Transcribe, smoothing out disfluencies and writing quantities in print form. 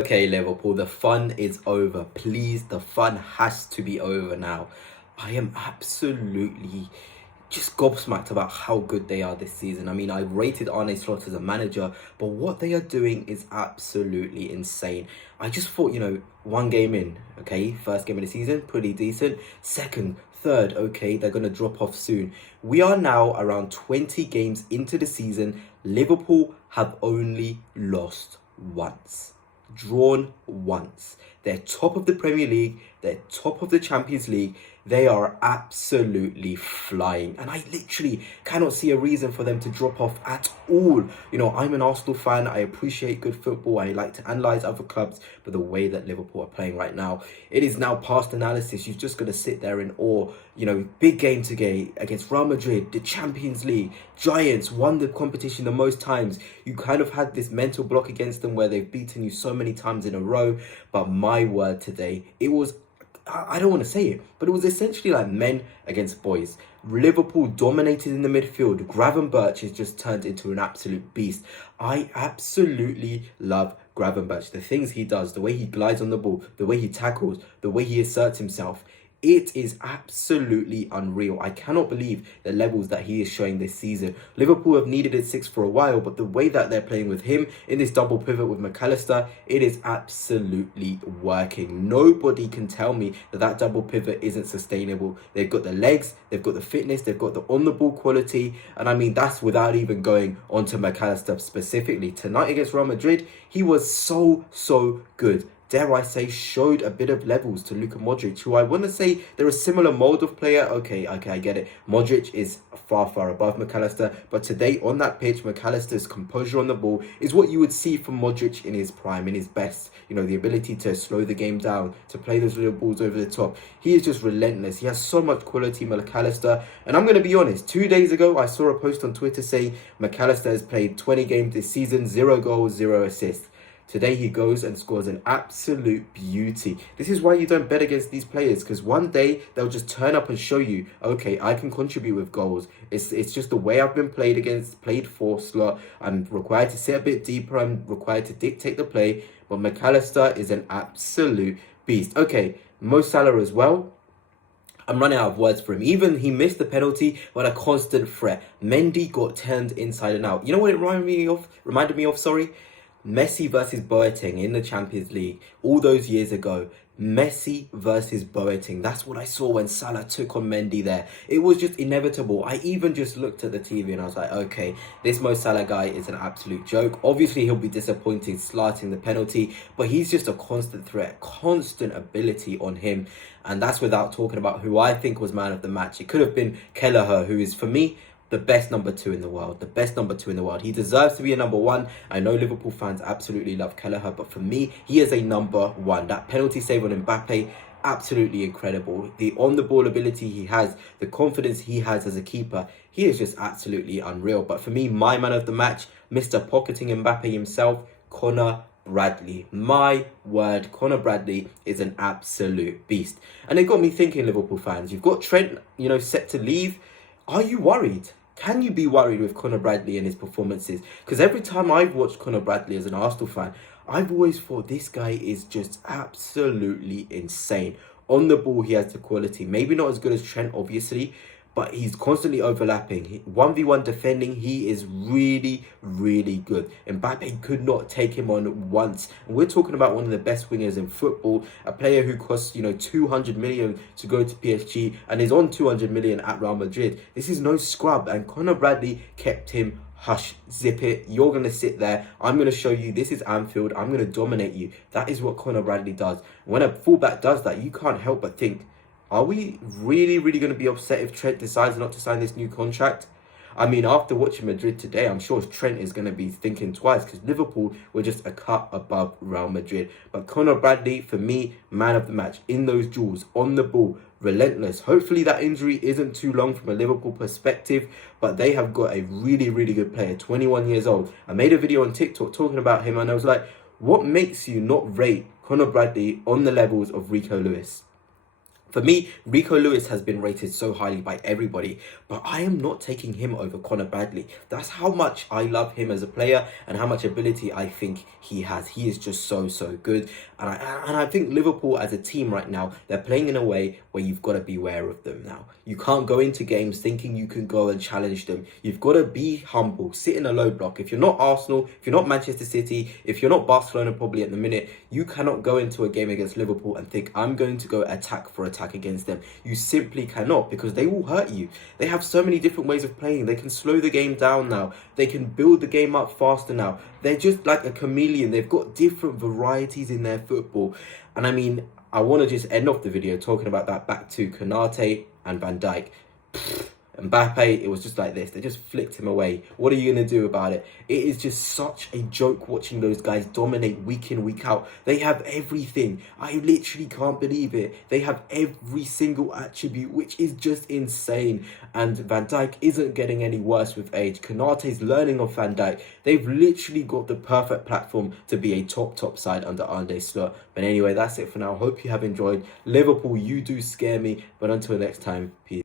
Okay, Liverpool, the fun is over. Please, the fun has to be over now. I am absolutely just gobsmacked about how good they are this season. I mean, I rated Arne Slot as a manager, but what they are doing is absolutely insane. I just thought, one game in, okay, first game of the season, pretty decent. Second, third, okay, they're going to drop off soon. We are now around 20 games into the season. Liverpool have only lost once, drawn once. They're top of the Premier League, they're top of the Champions League. They are absolutely flying, and I literally cannot see a reason for them to drop off at all. I'm an Arsenal fan. I appreciate good football. I like to analyze other clubs, but the way that Liverpool are playing right now, it is now past analysis. You've just got to sit there in awe. Big game today against Real Madrid, the Champions League, Giants, won the competition the most times. You kind of had this mental block against them where they've beaten you so many times in a row, but my word, today, it was, I don't want to say it, but it was essentially like men against boys. Liverpool dominated in the midfield. Gravenberch has just turned into an absolute beast. I absolutely love Gravenberch. The things he does, the way he glides on the ball, the way he tackles, the way he asserts himself. It is absolutely unreal. I cannot believe the levels that he is showing this season. Liverpool have needed a six for a while, but the way that they're playing with him in this double pivot with McAllister, it is absolutely working. Nobody can tell me that double pivot isn't sustainable. They've got the legs, they've got the fitness, they've got the on-the-ball quality, and I mean, that's without even going on to McAllister specifically. Tonight against Real Madrid, he was so good. Dare I say, showed a bit of levels to Luka Modric, who I want to say they're a similar mold of player. Okay, I get it. Modric is far above McAllister, but today on that pitch, McAllister's composure on the ball is what you would see from Modric in his prime, in his best. The ability to slow the game down, to play those little balls over the top. He is just relentless. He has so much quality, McAllister. And I'm going to be honest, 2 days ago, I saw a post on Twitter saying McAllister has played 20 games this season, 0 goals, 0 assists. Today he goes and scores an absolute beauty. This is why you don't bet against these players, because one day they'll just turn up and show you, okay, I can contribute with goals. It's just the way I've been played for slot. I'm required to sit a bit deeper. I'm required to dictate the play. But McAllister is an absolute beast. Okay, Mo Salah as well. I'm running out of words for him. Even he missed the penalty, but a constant threat. Mendy got turned inside and out. You know what it reminded me of, sorry? Messi versus Boateng in the Champions League all those years ago. Messi versus Boateng. That's what I saw when Salah took on Mendy there. It was just inevitable. I even just looked at the TV and I was like, okay, this Mo Salah guy is an absolute joke. Obviously, he'll be disappointed slarting the penalty, but he's just a constant threat, constant ability on him. And that's without talking about who I think was man of the match. It could have been Kelleher, who is, for me, the best number 2 in the world. The best number 2 in the world. He deserves to be a number 1. I know Liverpool fans absolutely love Kelleher, but for me, he is a number 1. That penalty save on Mbappe, absolutely incredible. The on-the-ball ability he has, the confidence he has as a keeper, he is just absolutely unreal. But for me, my man of the match, Mr. Pocketing Mbappe himself, Conor Bradley. My word, Conor Bradley is an absolute beast. And it got me thinking, Liverpool fans, you've got Trent, set to leave. Are you worried? Can you be worried with Conor Bradley and his performances? Because every time I've watched Conor Bradley as an Arsenal fan, I've always thought this guy is just absolutely insane. On the ball, he has the quality. Maybe not as good as Trent, obviously, but he's constantly overlapping. 1v1 defending, he is really good. Mbappe could not take him on once. And we're talking about one of the best wingers in football, a player who costs, 200 million to go to PSG and is on 200 million at Real Madrid. This is no scrub, and Conor Bradley kept him hush, zip it. You're going to sit there. I'm going to show you this is Anfield. I'm going to dominate you. That is what Conor Bradley does. When a fullback does that, you can't help but think, are we really going to be upset if Trent decides not to sign this new contract? I mean, after watching Madrid today, I'm sure Trent is going to be thinking twice, because Liverpool were just a cut above Real Madrid. But Conor Bradley, for me, man of the match. In those duels, on the ball, relentless. Hopefully that injury isn't too long from a Liverpool perspective, but they have got a really good player, 21 years old. I made a video on TikTok talking about him, and I was like, what makes you not rate Conor Bradley on the levels of Rico Lewis? For me, Rico Lewis has been rated so highly by everybody, but I am not taking him over Conor Bradley. That's how much I love him as a player and how much ability I think he has. He is just so, so good. And I think Liverpool as a team right now, they're playing in a way where you've got to be aware of them now. You can't go into games thinking you can go and challenge them. You've got to be humble, sit in a low block. If you're not Arsenal, if you're not Manchester City, if you're not Barcelona probably at the minute, you cannot go into a game against Liverpool and think, I'm going to go attack for attack against them. You simply cannot, because they will hurt you. They have so many different ways of playing. They can slow the game down now. They can build the game up faster now. They're just like a chameleon. They've got different varieties in their football. And I mean, I want to just end off the video talking about that back to Konate and Van Dijk. Mbappe, it was just like this. They just flicked him away. What are you going to do about it? It is just such a joke watching those guys dominate week in, week out. They have everything. I literally can't believe it. They have every single attribute, which is just insane. And Van Dijk isn't getting any worse with age. Konate's learning off Van Dijk. They've literally got the perfect platform to be a top side under Arne Slot. But anyway, that's it for now. Hope you have enjoyed. Liverpool, you do scare me. But until next time, peace.